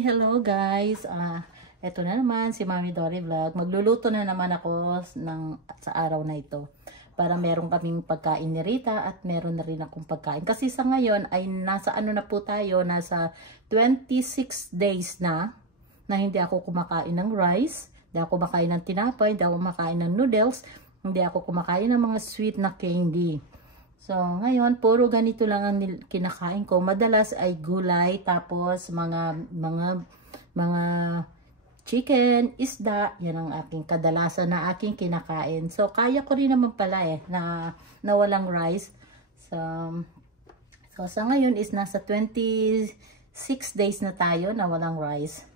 Hello guys. Eto na naman si Mami Dory Vlog. Magluluto na naman ako sa araw na ito. Para meron kaming pagkain ni Rita at meron na rin akong pagkain. Kasi sa ngayon ay nasa ano na po tayo, nasa 26 days na hindi ako kumakain ng rice, hindi ako kumakain ng tinapay, hindi ako kumakain ng noodles, hindi ako kumakain ng mga sweet na candy. So, ngayon, puro ganito lang ang kinakain ko. Madalas ay gulay, tapos mga chicken, isda. Yan ang aking kadalasan na aking kinakain. So, kaya ko rin naman pala na walang rice. So, sa ngayon is nasa 26 days na tayo na walang rice.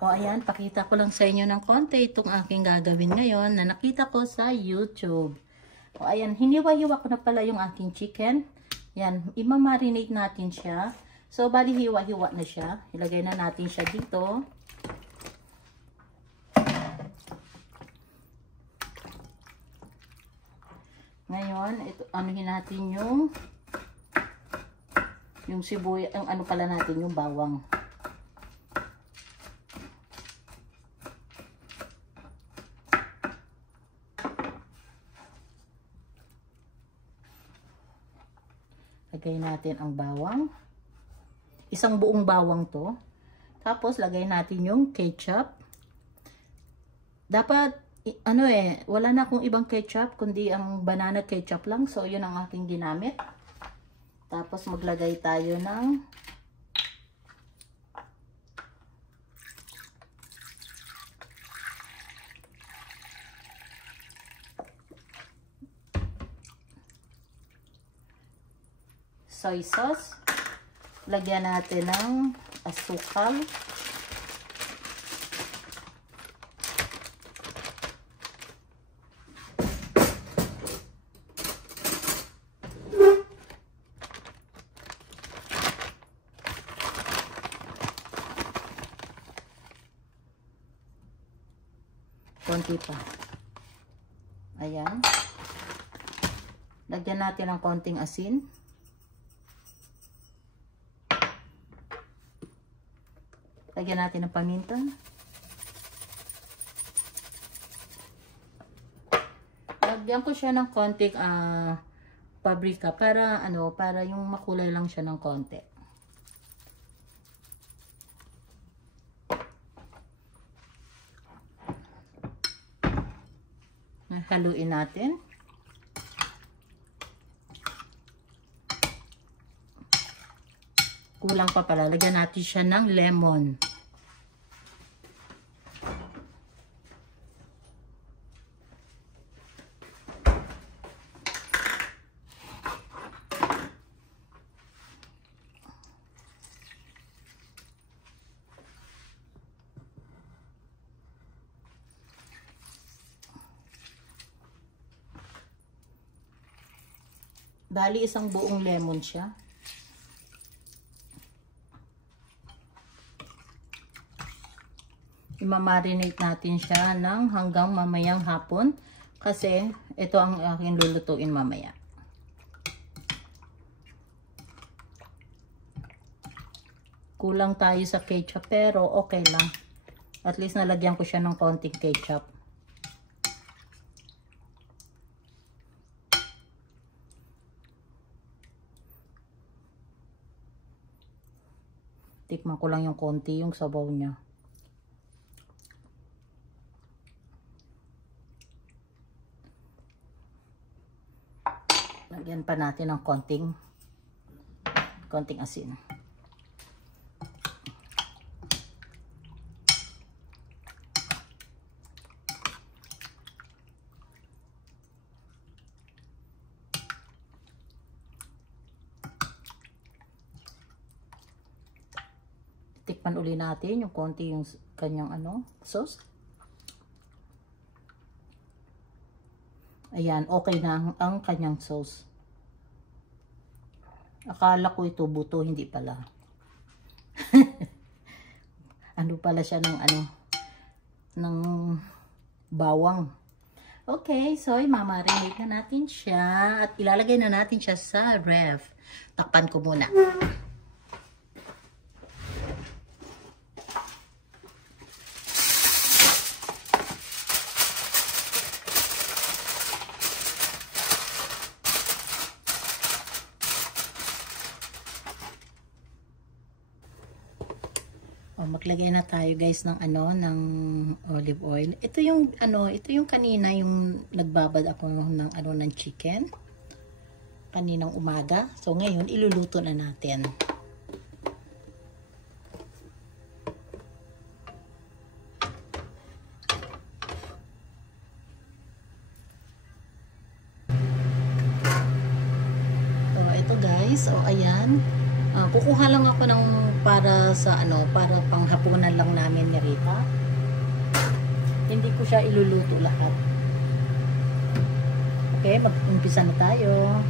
O, ayan, pakita ko lang sa inyo ng konti itong aking gagawin ngayon na nakita ko sa YouTube. O, ayan, hiniwa-hiwa ko na pala yung aking chicken. Yan, imamarinate natin siya. So, bali hiwa-hiwa na siya. Ilagay na natin siya dito. Ngayon, ito, anuhin natin yung sibuyas, yung ano pala natin, yung bawang. Lagay natin ang bawang. Isang buong bawang to. Tapos, lagay natin yung ketchup. Dapat, wala na akong ibang ketchup, kundi ang banana ketchup lang. So, yun ang aking ginamit. Tapos, maglagay tayo ng soy sauce. Lagyan natin ng asukal. Konti pa. Ayan. Lagyan natin ng konting asin. Lagyan natin ng paminta. Lagyan ko siya ng konting paprika para para yung makulay lang siya ng konti. Haluin natin. Kulang pa pala. Lagyan natin siya ng lemon. Bali, isang buong lemon siya. Imamarinate natin siya hanggang mamayang hapon. Kasi, ito ang aking lulutuin mamaya. Kulang tayo sa ketchup, pero okay lang. At least nalagyan ko siya ng konting ketchup. Tikman ko lang yung konti, yung sabaw niya. Lagyan pa natin ng konting asin. Tikman uli natin yung konti yung kanyang sauce. Ayan, okay na ang kanyang sauce. Akala ko ito buto, hindi pala. Ano pala siya ng ng bawang. Okay, so mamarinate na natin siya at ilalagay na natin siya sa ref. Takpan ko muna. Maglagay na tayo guys ng ng olive oil. Ito yung kanina yung nagbabad ako ng ng chicken kaninang umaga. So ngayon iluluto na natin. So ito guys, ayan. Kukuha lang ako ng para panghapunan lang namin ni Rita. Hindi ko siya iluluto lahat. Okay, mag-umpisa na tayo.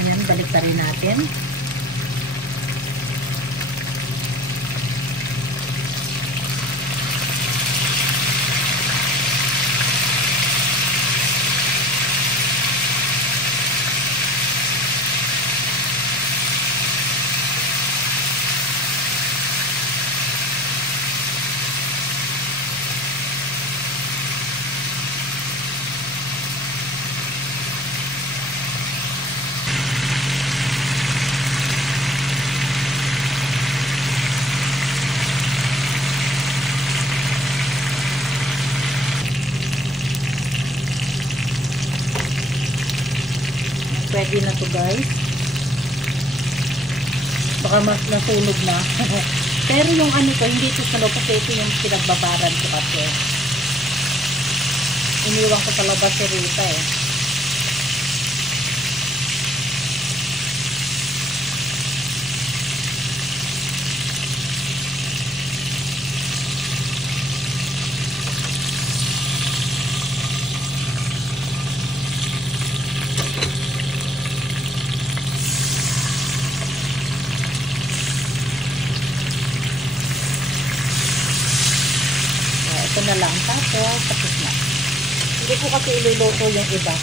Ayan, balik na rin natin. Pwede na to guys. Baka mas nasunog na. Pero yung ko, hindi ito sunog kasi ito yung pinagbabaran ko kasi. Iniwan ko sa labas si Rita eh. Ito na lang. Tapos na. Hindi ko kasi iluluto yung iba.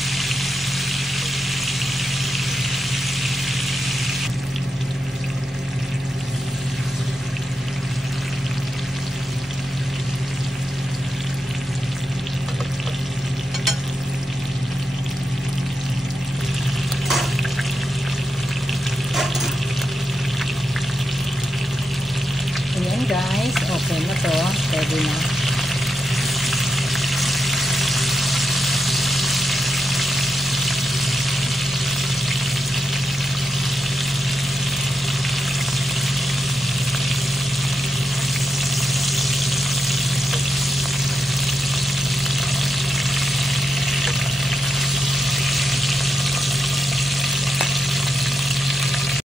Ayan guys. Okay na to. Pwede na.